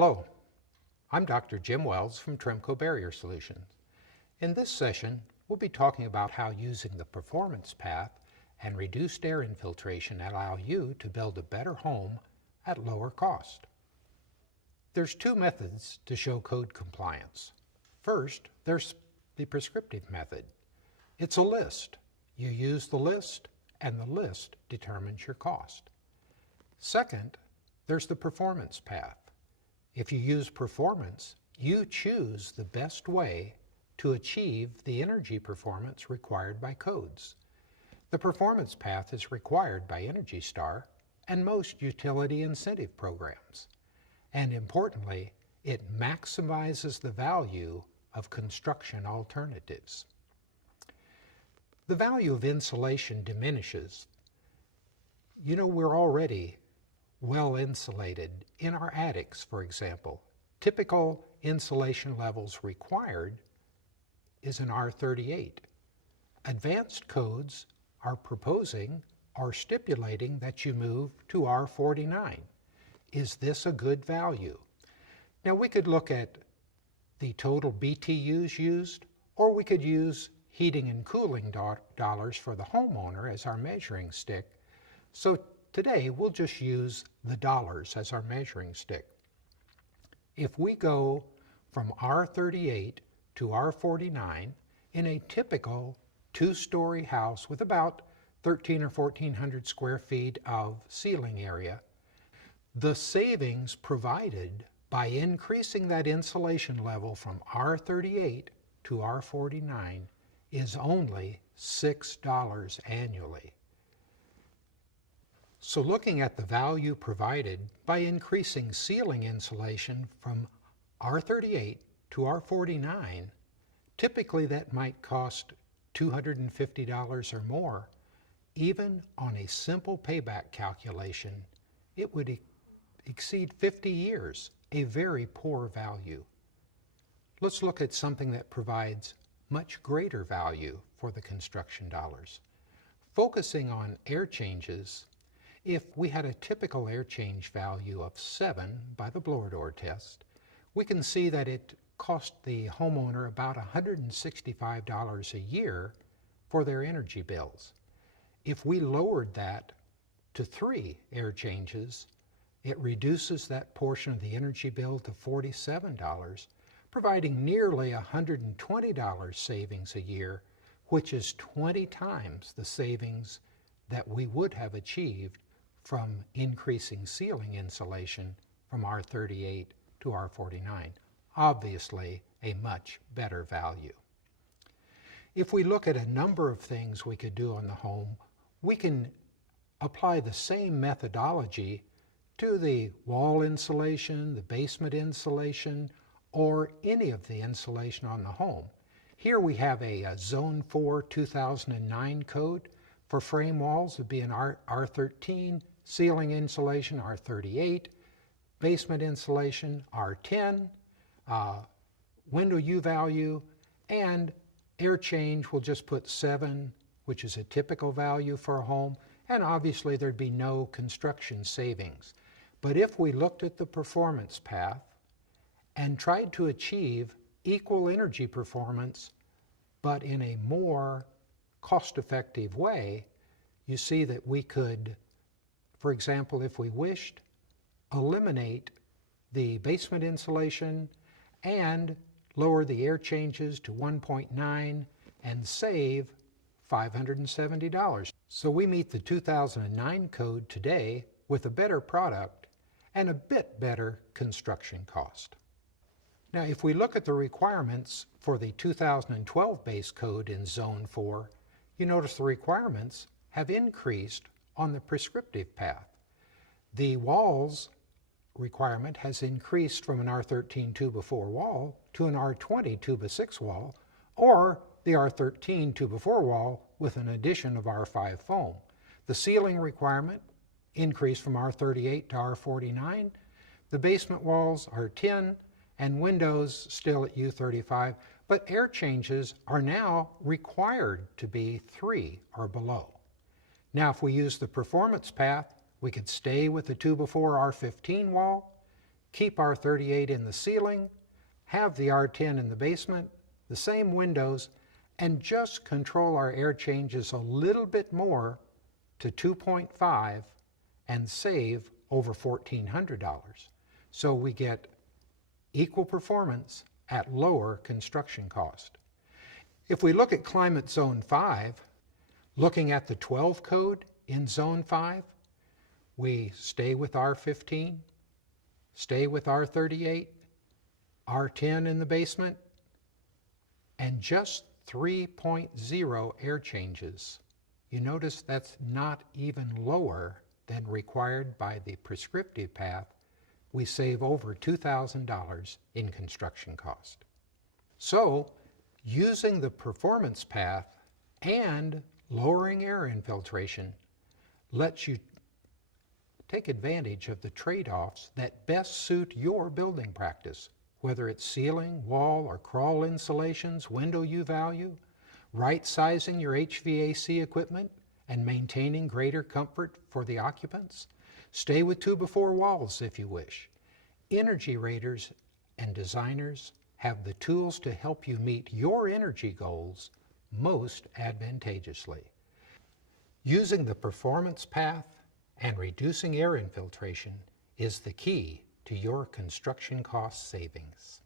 Hello, I'm Dr. Jim Wells from Tremco Barrier Solutions. In this session, we'll be talking about how using the performance path and reduced air infiltration allow you to build a better home at lower cost. There's two methods to show code compliance. First, there's the prescriptive method. It's a list. You use the list, and the list determines your cost. Second, there's the performance path. If you use performance, you choose the best way to achieve the energy performance required by codes. The performance path is required by Energy Star and most utility incentive programs. And importantly, it maximizes the value of construction alternatives. The value of insulation diminishes. You know, we're already well insulated in our attics, for example. Typical insulation levels required is an R38. Advanced codes are proposing or stipulating that you move to R49. Is this a good value? Now we could look at the total BTUs used, or we could use heating and cooling dollars for the homeowner as our measuring stick. So today we'll just use the dollars as our measuring stick. If we go from R38 to R49 in a typical two-story house with about 1,300 or 1,400 square feet of ceiling area, the savings provided by increasing that insulation level from R38 to R49 is only $6 annually. So looking at the value provided by increasing ceiling insulation from R38 to R49, typically that might cost $250 or more. Even on a simple payback calculation, it would exceed 50 years, a very poor value. Let's look at something that provides much greater value for the construction dollars. Focusing on air changes, if we had a typical air change value of 7 by the blower door test, we can see that it cost the homeowner about $165 a year for their energy bills. If we lowered that to 3 air changes, it reduces that portion of the energy bill to $47, providing nearly $120 savings a year, which is 20 times the savings that we would have achieved from increasing ceiling insulation from R38 to R49. Obviously, a much better value. If we look at a number of things we could do on the home, we can apply the same methodology to the wall insulation, the basement insulation, or any of the insulation on the home. Here we have a Zone 4 2009 code. For frame walls, it would be an R13, ceiling insulation R38, basement insulation R10, window U value, and air change we'll just put 7, which is a typical value for a home, and obviously there'd be no construction savings. But if we looked at the performance path and tried to achieve equal energy performance, but in a more cost-effective way, you see that we could, for example, if we wished, eliminate the basement insulation and lower the air changes to 1.9 and save $570. So we meet the 2009 code today with a better product and a bit better construction cost. Now, if we look at the requirements for the 2012 base code in Zone 4, you notice the requirements have increased on the prescriptive path. The walls requirement has increased from an R13 2x4 wall to an R20 2x6 wall, or the R13 2x4 wall with an addition of R5 foam. The ceiling requirement increased from R38 to R49. The basement walls are 10 and windows still at U35, but air changes are now required to be 3 or below. Now, if we use the performance path, we could stay with the 2x4 R15 wall, keep R38 in the ceiling, have the R10 in the basement, the same windows, and just control our air changes a little bit more to 2.5 and save over $1,400. So we get equal performance at lower construction cost. If we look at Climate Zone 5, looking at the 12 code in Zone 5, we stay with R15, stay with R38, R10 in the basement, and just 3.0 air changes. You notice that's not even lower than required by the prescriptive path. We save over $2,000 in construction cost. So, using the performance path and lowering air infiltration lets you take advantage of the trade-offs that best suit your building practice, whether it's ceiling, wall, or crawl insulations, window U-value, right-sizing your HVAC equipment and maintaining greater comfort for the occupants. Stay with 2x4 walls if you wish. Energy raters and designers have the tools to help you meet your energy goals most advantageously. Using the performance path and reducing air infiltration is the key to your construction cost savings.